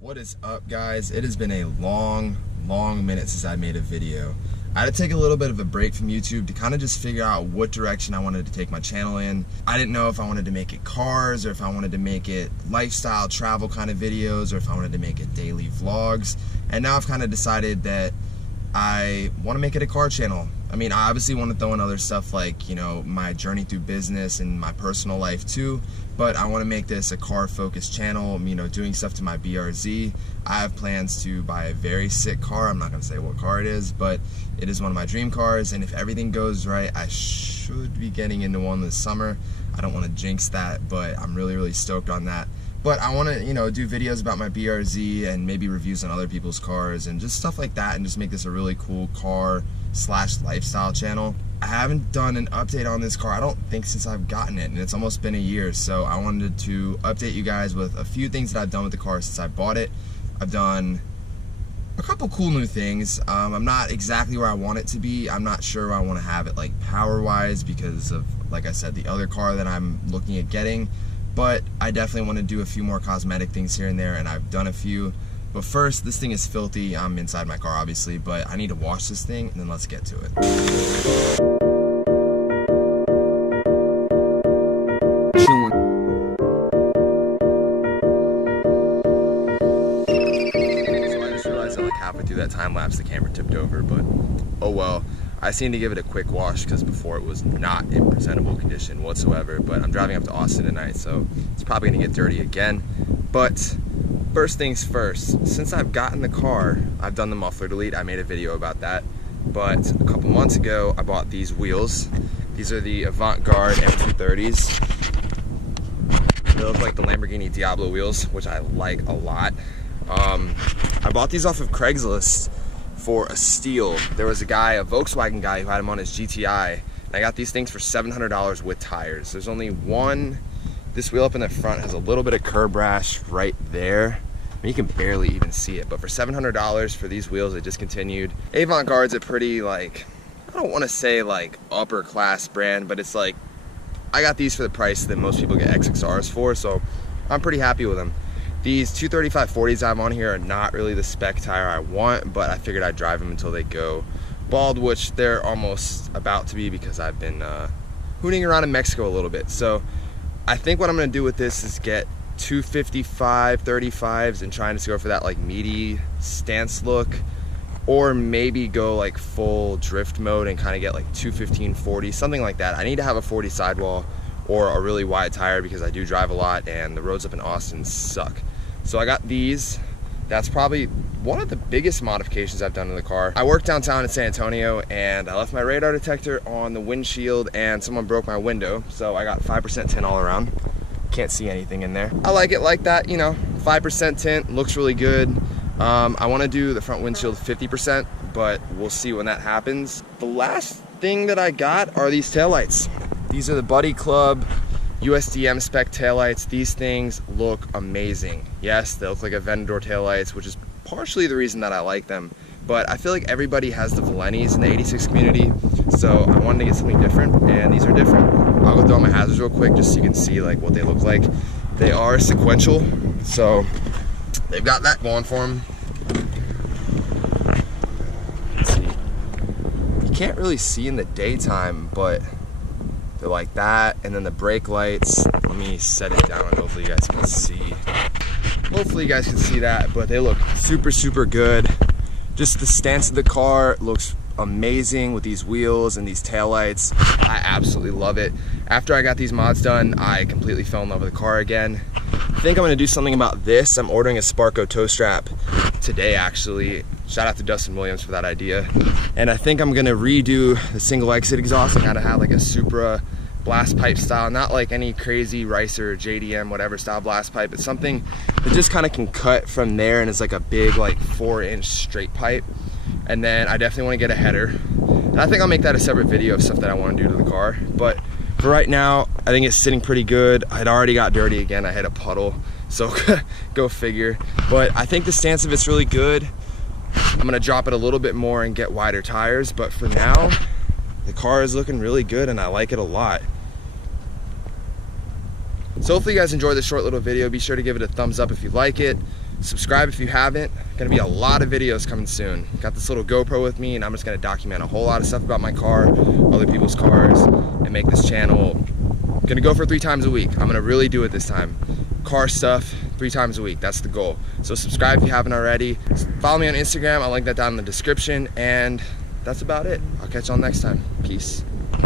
What is up, guys? It has been a long minute since I made a video. I had to take a little bit of a break from YouTube to kind of just figure out what direction I wanted to take my channel in. I didn't know if I wanted to make it cars, or if I wanted to make it lifestyle travel kind of videos, or if I wanted to make it daily vlogs. And now I've kind of decided that I want to make it a car channel. I mean, I obviously want to throw in other stuff like, you know, my journey through business and my personal life too, but I want to make this a car focused channel, you know, doing stuff to my BRZ. I have plans to buy a very sick car. I'm not going to say what car it is, but it is one of my dream cars, and if everything goes right, I should be getting into one this summer. I don't want to jinx that, but I'm really stoked on that. But I want to, you know, do videos about my BRZ and maybe reviews on other people's cars and just stuff like that, and just make this a really cool car / lifestyle channel. I haven't done an update on this car, I don't think, since I've gotten it, and it's almost been a year. So I wanted to update you guys with a few things that I've done with the car since I bought it. I've done a couple cool new things. I'm not exactly where I want it to be. I'm not sure where I want to have it, like power wise, because of, like I said, the other car that I'm looking at getting. But I definitely want to do a few more cosmetic things here and there, and I've done a few. But first, this thing is filthy. I'm inside my car, obviously, but I need to wash this thing, and then let's get to it. So I just realized that like halfway through that time lapse, the camera tipped over, but oh well. I just need to give it a quick wash because before it was not in presentable condition whatsoever. But I'm driving up to Austin tonight, so it's probably gonna get dirty again. But first things first, since I've gotten the car, I've done the muffler delete. I made a video about that. But a couple months ago, I bought these wheels. These are the Avant-Garde M230s. They look like the Lamborghini Diablo wheels, which I like a lot. I bought these off of Craigslist for a steal. There was a guy, a Volkswagen guy, who had them on his GTI, and I got these things for $700 with tires. There's only one. This wheel up in the front has a little bit of curb rash right there. I mean, you can barely even see it, but for $700 for these wheels, I discontinued. Avant-Garde's a pretty, like, I don't want to say like upper class brand, but it's like, I got these for the price that most people get XXRs for, so I'm pretty happy with them. These 235/40s I have on here are not really the spec tire I want, but I figured I'd drive them until they go bald, which they're almost about to be because I've been hooning around in Mexico a little bit. So I think what I'm gonna do with this is get 255/35s and try and just go for that like meaty stance look, or maybe go like full drift mode and kind of get like 215/40, something like that. I need to have a 40 sidewall or a really wide tire because I do drive a lot and the roads up in Austin suck. So I got these. That's probably one of the biggest modifications I've done to the car. I work downtown in San Antonio, and I left my radar detector on the windshield and someone broke my window. So I got 5% tint all around. Can't see anything in there. I like it like that, you know, 5% tint, looks really good. I wanna do the front windshield 50%, but we'll see when that happens. The last thing that I got are these taillights. These are the Buddy Club USDM spec taillights. These things look amazing. Yes, they look like Aventador taillights, which is partially the reason that I like them. But I feel like everybody has the Valentis in the 86 community, so I wanted to get something different, and these are different. I'll go throw on my hazards real quick just so you can see like what they look like. They are sequential, so they've got that going for them. Let's see. You can't really see in the daytime, but they're like that, and then the brake lights. Let me set it down and hopefully you guys can see. Hopefully you guys can see that, but they look super good. Just the stance of the car looks amazing with these wheels and these taillights. I absolutely love it. After I got these mods done, I completely fell in love with the car again. I think I'm gonna do something about this. I'm ordering a Sparco toe strap today, actually. Shout out to Dustin Williams for that idea. And I think I'm gonna redo the single exit exhaust. I gotta have like a Supra blast pipe style, not like any crazy Ricer, JDM, whatever style blast pipe. It's something that just kind of can cut from there, and it's like a big like 4-inch straight pipe. And then I definitely want to get a header. And I think I'll make that a separate video of stuff that I want to do to the car. But for right now, I think it's sitting pretty good. It already got dirty again. I hit a puddle, so go figure. But I think the stance of it's really good. I'm gonna drop it a little bit more and get wider tires, but for now, the car is looking really good and I like it a lot. So hopefully you guys enjoyed this short little video. Be sure to give it a thumbs up if you like it. Subscribe if you haven't. Gonna be a lot of videos coming soon. Got this little GoPro with me, and I'm just gonna document a whole lot of stuff about my car, other people's cars, and make this channel. Gonna go for 3 times a week. I'm gonna really do it this time. Car stuff 3 times a week, that's the goal. So subscribe if you haven't already. Follow me on Instagram, I'll link that down in the description, and that's about it. I'll catch y'all next time. Peace.